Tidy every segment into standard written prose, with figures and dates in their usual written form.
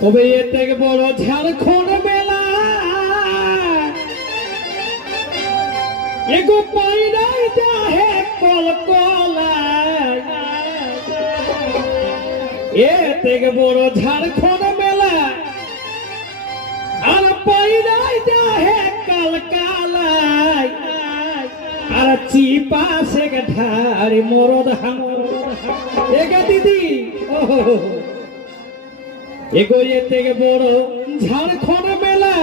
তবে এর থেকে বড় ঝাড়খণ্ড মেলা এগো পাইনাই যাহে কলকলা এর থেকে বড় ঝাড়খণ্ড মেলা আর পাইনাই যাহে কলকালা আর চিপা সে ঢারি মরদ হামর এগে দিদি এগো এর থেকে বড় ঝাড়খণ্ড মেলা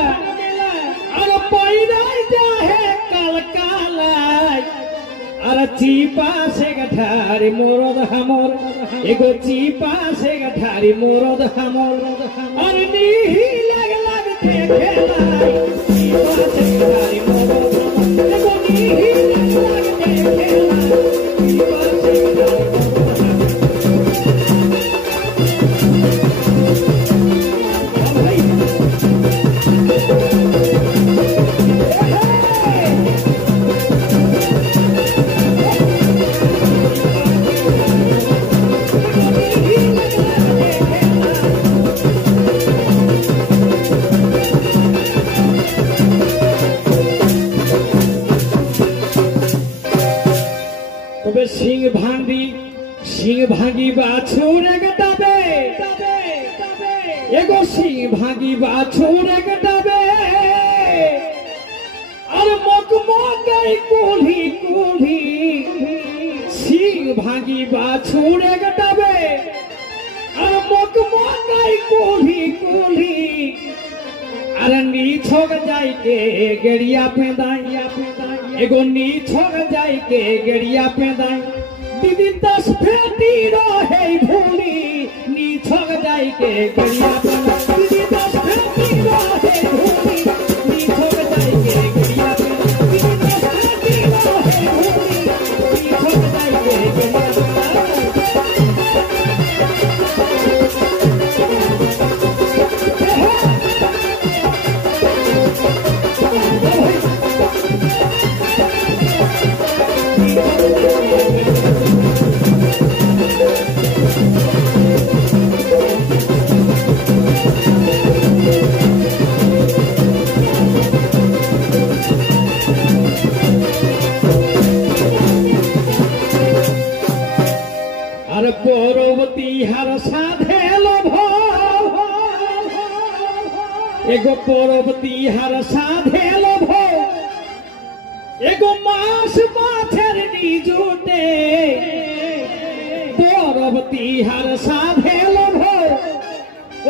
আর পাইনাই যাহে কলকালায় আর চিপা সে ঢারি মরদ হামর এগো চিপা সে ঢারি মরদ হামর আর নিহি লাগ লাগ দেখে লাই চিপা সে ঢারি মরদ এগো নিহি লাগ লাগ দেখে লাই চিপা সে ঢারি সিং ভাঙি বাছুর গটাবে এগো সিং ভাঙি বাছুর গটাবে আর মকমকাই কুলি কুলি সিং ভাঙি বাছুর গটাবে আর মকমকাই কুলি কুলি আর নিছক যাইকে গড়িয়া পেদাইয়া एगो नीछक जाई के गड़िया पे दाई दीदी 10 फेटी रहे भूली नीछक जाई के गड़िया पे दीदी 10 फेटी रहे भूली नीछक जाई के गड़िया पे दीदी 10 फेटी रहे भूली नीछक जाई के गड़िया पे एगो पर्वती हर साधे लोभो एगो मास माथेर निजुटे पर्वती हर साधे लोभो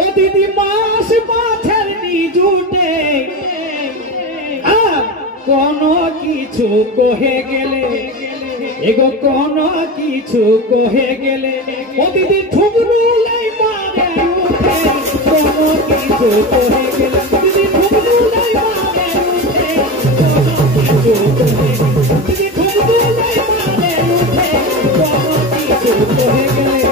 ओ दीदी मास माथेर निजुटे कोनो किछु कहे गेले एगो कोनो किछु कहे गेले ओ दीदी ठुकरू लाई मारे उठे कोनो किछु कहे गेले दीदी ठुकरू लाई मारे उठे कोनो किछु कहे गेले दीदी ठुकरू लाई मारे उठे कोनो किछु कहे गेले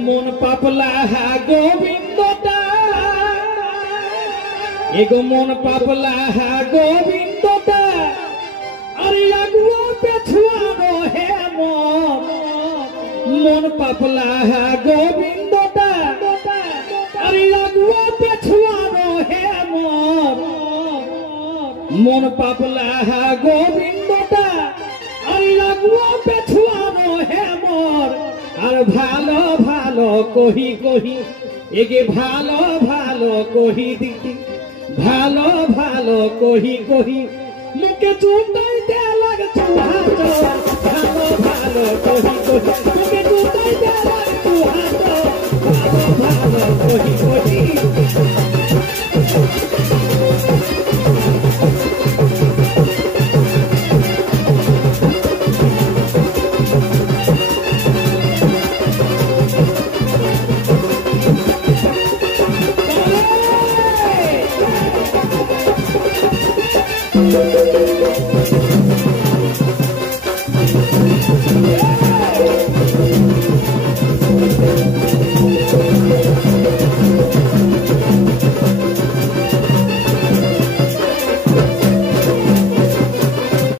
मन पापला है गोविंदटा एगो मन पापला है गोविंदटा अरे अगुआ पेछुआ रहे मन पापला है गोविंदटा अरे अगुआ पेछुआ रहे मन पापला है गोविंदटा अरे अगुआ पेछुआ रहे আর ভালো ভালো কহি কহি এগে ভালো ভালো কহি দিদি ভালো ভালো কহি কহি মুখে চুটাইতে লাগে চুহাটো